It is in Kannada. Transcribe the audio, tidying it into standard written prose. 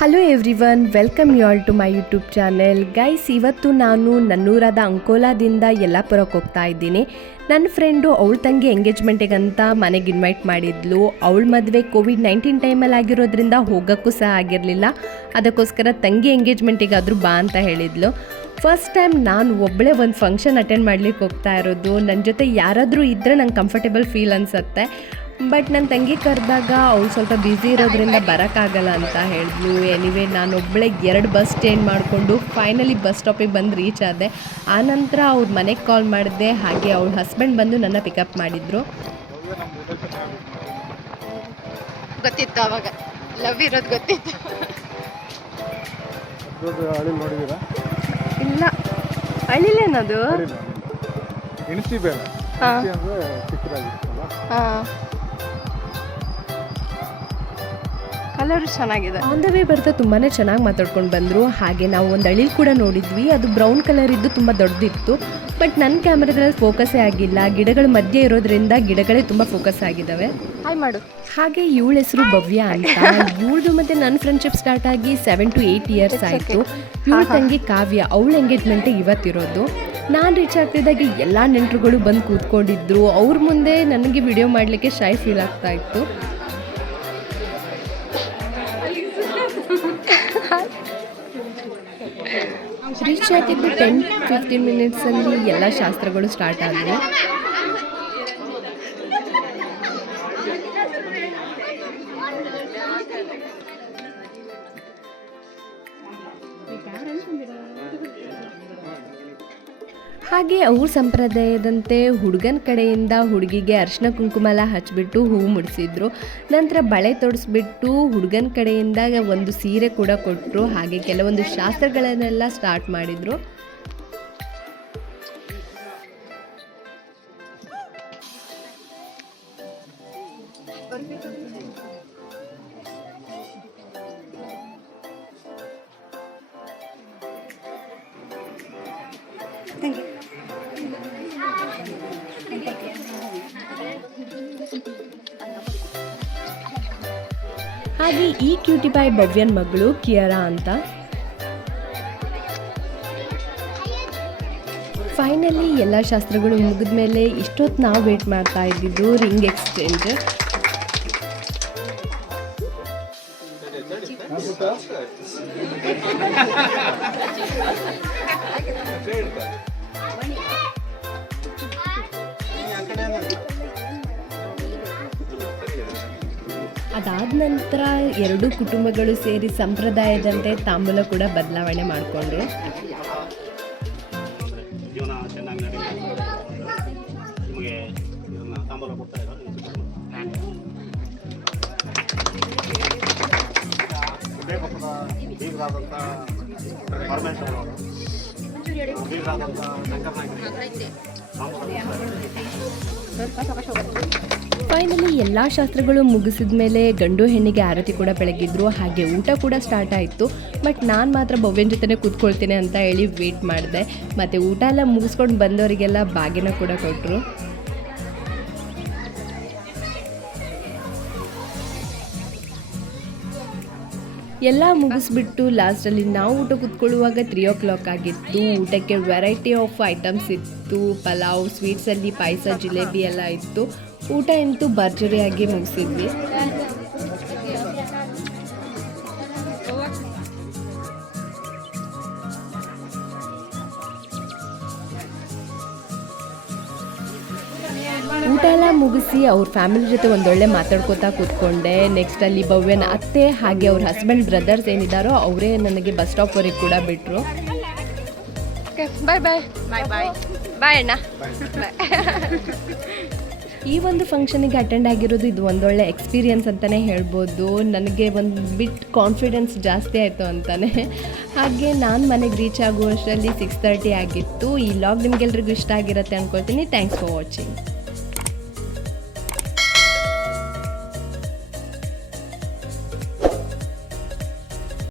Hello everyone, welcome you all to my YouTube channel. Guys, ಇವತ್ತು ನಾನು ನನ್ನೂರಾದ ಅಂಕೋಲಾದಿಂದ ಯಲ್ಲಾಪುರಕ್ಕೆ ಹೋಗ್ತಾ ಇದ್ದೀನಿ. ನನ್ನ ಫ್ರೆಂಡು ಅವಳ ತಂಗಿ ಎಂಗೇಜ್ಮೆಂಟಿಗಂತ ಮನೆಗೆ ಇನ್ವೈಟ್ ಮಾಡಿದ್ಲು. ಅವಳ ಮದುವೆ ಕೋವಿಡ್-19 ಟೈಮಲ್ಲಿ ಆಗಿರೋದ್ರಿಂದ ಹೋಗೋಕ್ಕೂ ಸಹ ಆಗಿರಲಿಲ್ಲ. ಅದಕ್ಕೋಸ್ಕರ ತಂಗಿ ಎಂಗೇಜ್ಮೆಂಟಿಗಾದರೂ ಬಾ ಅಂತ ಹೇಳಿದ್ಲು. ಫಸ್ಟ್ ಟೈಮ್ ನಾನು ಒಬ್ಬಳೇ ಒಂದು ಫಂಕ್ಷನ್ ಅಟೆಂಡ್ ಮಾಡ್ಲಿಕ್ಕೆ ಹೋಗ್ತಾ ಇರೋದು. ನನ್ನ ಜೊತೆ ಯಾರಾದರೂ ಇದ್ದರೆ ನಂಗೆ ಕಂಫರ್ಟೇಬಲ್ ಫೀಲ್ ಅನಿಸುತ್ತೆ. ಬಟ್ ನನ್ನ ತಂಗಿ ಕರೆದಾಗ ಅವಳು ಸ್ವಲ್ಪ ಬ್ಯುಸಿ ಇರೋದ್ರಿಂದ ಬರೋಕ್ಕಾಗಲ್ಲ ಅಂತ ಹೇಳಿದ್ಲು. ಎನಿವೇ ನಾನು ಒಬ್ಬಳೇ 2 ಬಸ್ ಚೇಂಜ್ ಮಾಡಿಕೊಂಡು ಫೈನಲಿ ಬಸ್ ಸ್ಟಾಪಿಗೆ ಬಂದು ರೀಚ್ ಆದೆ. ಆನಂತರ ಅವ್ರ ಮನೆಗೆ ಕಾಲ್ ಮಾಡಿದೆ. ಹಾಗೆ ಅವಳ ಹಸ್ಬೆಂಡ್ ಬಂದು ನನ್ನ ಪಿಕಪ್ ಮಾಡಿದರು. ಗೊತ್ತಿತ್ತು, ಅವಾಗ ಲವ್ ಇರೋದು ಗೊತ್ತಿತ್ತು. ಇಲ್ಲ, ಅಳಿಲೇನದು? ಕಲರ್ ಚೆನ್ನಾಗಿದೆ. ಆನ್ ದ ವೇ ಬರ್ತಾ ತುಂಬಾ ಚೆನ್ನಾಗಿ ಮಾತಾಡ್ಕೊಂಡು ಬಂದರು. ಹಾಗೆ ನಾವು ಒಂದು ಅಳಿಲ್ ಕೂಡ ನೋಡಿದ್ವಿ. ಅದು ಬ್ರೌನ್ ಕಲರ್ ಇದ್ದು ತುಂಬ ದೊಡ್ಡದಿತ್ತು. ಬಟ್ ನನ್ನ ಕ್ಯಾಮ್ರಾದಲ್ಲಿ ಫೋಕಸ್ಸೇ ಆಗಿಲ್ಲ. ಗಿಡಗಳ ಮಧ್ಯೆ ಇರೋದ್ರಿಂದ ಗಿಡಗಳೇ ತುಂಬ ಫೋಕಸ್ ಆಗಿದ್ದಾವೆ. ಹಾಯ್ ಮಾಡು. ಹಾಗೆ ಇವಳ ಹೆಸರು ಭವ್ಯ ಅಂತ. ಇವಳದು ಮತ್ತು ನನ್ನ ಫ್ರೆಂಡ್ಶಿಪ್ ಸ್ಟಾರ್ಟ್ ಆಗಿ 7 to 8 ಇಯರ್ಸ್ ಆಯಿತು. ಇವಳ ತಂಗಿ ಕಾವ್ಯ, ಅವಳ ಎಂಗೇಜ್ಮೆಂಟೇ ಇವತ್ತಿರೋದು. ನಾನು ರೀಚ್ ಆಗ್ತಿದ್ದಾಗೆ ಎಲ್ಲ ನೆಂಟರುಗಳು ಬಂದು ಕೂತ್ಕೊಂಡಿದ್ರು. ಅವ್ರ ಮುಂದೆ ನನಗೆ ವಿಡಿಯೋ ಮಾಡಲಿಕ್ಕೆ ಶೈ ಫೀಲ್ ಆಗ್ತಾ ಇತ್ತು. ರೀಚ್ ಆಗಿದ್ದು 10-15 ಮಿನಿಟ್ಸಲ್ಲಿ ಎಲ್ಲ ಶಾಸ್ತ್ರಗಳು ಸ್ಟಾರ್ಟ್ ಆದವು. ಹಾಗೆ ಅವ್ರ ಸಂಪ್ರದಾಯದಂತೆ ಹುಡುಗನ ಕಡೆಯಿಂದ ಹುಡುಗಿಗೆ ಅರಿಶಿನ ಕುಂಕುಮ ಎಲ್ಲ ಹಚ್ಚಿಬಿಟ್ಟು ಹೂವು ಮುಡಿಸಿದ್ರು. ನಂತರ ಬಳೆ ತೊಡಿಸ್ಬಿಟ್ಟು ಹುಡುಗನ ಕಡೆಯಿಂದ ಒಂದು ಸೀರೆ ಕೂಡ ಕೊಟ್ಟರು. ಹಾಗೆ ಕೆಲವೊಂದು ಶಾಸ್ತ್ರಗಳನ್ನೆಲ್ಲ ಸ್ಟಾರ್ಟ್ ಮಾಡಿದರು. ಹಾಗೆ ಈ ಕ್ಯೂಟಿ ಬಾಯ್ ಭವ್ಯನ್ ಮಗಳು ಕಿಯರಾ ಅಂತ. ಫೈನಲಿ ಎಲ್ಲ ಶಾಸ್ತ್ರಗಳು ಮುಗಿದ ಮೇಲೆ ಇಷ್ಟೊತ್ತು ನಾವು ವೇಟ್ ಮಾಡ್ತಾ ಇದ್ದಿದ್ದು ರಿಂಗ್ ಎಕ್ಸ್ಚೇಂಜ್. ಅದಾದ ನಂತರ 2 ಕುಟುಂಬಗಳು ಸೇರಿ ಸಂಪ್ರದಾಯದಂತೆ ತಾಂಬೂಲ ಕೂಡ ಬದಲಾವಣೆ ಮಾಡಿಕೊಂಡ್ರು. ಫೈನಲಿ ಎಲ್ಲ ಶಾಸ್ತ್ರಗಳು ಮುಗಿಸಿದ ಮೇಲೆ ಗಂಡು ಹೆಣ್ಣಿಗೆ ಆರತಿ ಕೂಡ ಬೆಳಗಿದ್ರು. ಹಾಗೆ ಊಟ ಕೂಡ ಸ್ಟಾರ್ಟ್ ಆಯಿತು. ಬಟ್ ನಾನು ಮಾತ್ರ ಭವ್ಯನ ಜೊತೆ ಕೂತ್ಕೊಳ್ತೀನಿ ಅಂತ ಹೇಳಿ ವೇಟ್ ಮಾಡಿದೆ. ಮತ್ತು ಊಟ ಎಲ್ಲ ಮುಗಿಸ್ಕೊಂಡು ಬಂದವರಿಗೆಲ್ಲ ಬಾಗಿನ ಕೂಡ ಕೊಟ್ಟರು. ಎಲ್ಲ ಮುಗಿಸ್ಬಿಟ್ಟು ಲಾಸ್ಟಲ್ಲಿ ನಾವು ಊಟ ಕೂತ್ಕೊಳ್ಳುವಾಗ 3 o'clock ಆಗಿತ್ತು. ಊಟಕ್ಕೆ ವೆರೈಟಿ ಆಫ್ ಐಟಮ್ಸ್ ಇತ್ತು. ಪಲಾವ್, ಸ್ವೀಟ್ಸಲ್ಲಿ ಪಾಯಸ, ಜಿಲೇಬಿ ಎಲ್ಲ ಇತ್ತು. ಊಟ ಅಂತೂ ಭರ್ಜರಿಯಾಗಿ ಮುಗಿಸಿದ್ವಿ. ಊಟ ಎಲ್ಲ ಮುಗಿಸಿ ಅವ್ರ ಫ್ಯಾಮಿಲಿ ಜೊತೆ ಒಂದೊಳ್ಳೆ ಮಾತಾಡ್ಕೋತಾ ಕೂತ್ಕೊಂಡೆ. ನೆಕ್ಸ್ಟ್ ಅಲ್ಲಿ ಭವ್ಯನ ಅತ್ತೆ ಹಾಗೆ ಅವ್ರ ಹಸ್ಬೆಂಡ್ ಬ್ರದರ್ಸ್ ಏನಿದ್ದಾರೋ ಅವರೇ ನನಗೆ ಬಸ್ ಸ್ಟಾಪ್ವರೆಗೆ ಕೂಡ ಬಿಟ್ಟರು. ಬಾಯ್ ಬಾಯ್ ಬಾಯ್ ಬಾಯ್ ಬಾಯ್ ಅಣ್ಣ. ಈ ಒಂದು ಫಂಕ್ಷನಿಗೆ ಅಟೆಂಡ್ ಆಗಿರೋದು ಇದು ಒಂದೊಳ್ಳೆ ಎಕ್ಸ್ಪೀರಿಯನ್ಸ್ ಅಂತಲೇ ಹೇಳ್ಬೋದು. ನನಗೆ ಒಂದು ಬಿಟ್ ಕಾನ್ಫಿಡೆನ್ಸ್ ಜಾಸ್ತಿ ಆಯಿತು ಅಂತಲೇ. ಹಾಗೆ ನಾನು ಮನೆಗೆ ರೀಚ್ ಆಗುವಷ್ಟರಲ್ಲಿ 6:30 ಆಗಿತ್ತು. ಈ ವ್ಲಾಗ್ ನಿಮಗೆಲ್ರಿಗೂ ಇಷ್ಟ ಆಗಿರುತ್ತೆ ಅಂದ್ಕೊಳ್ತೀನಿ. Thanks for watching.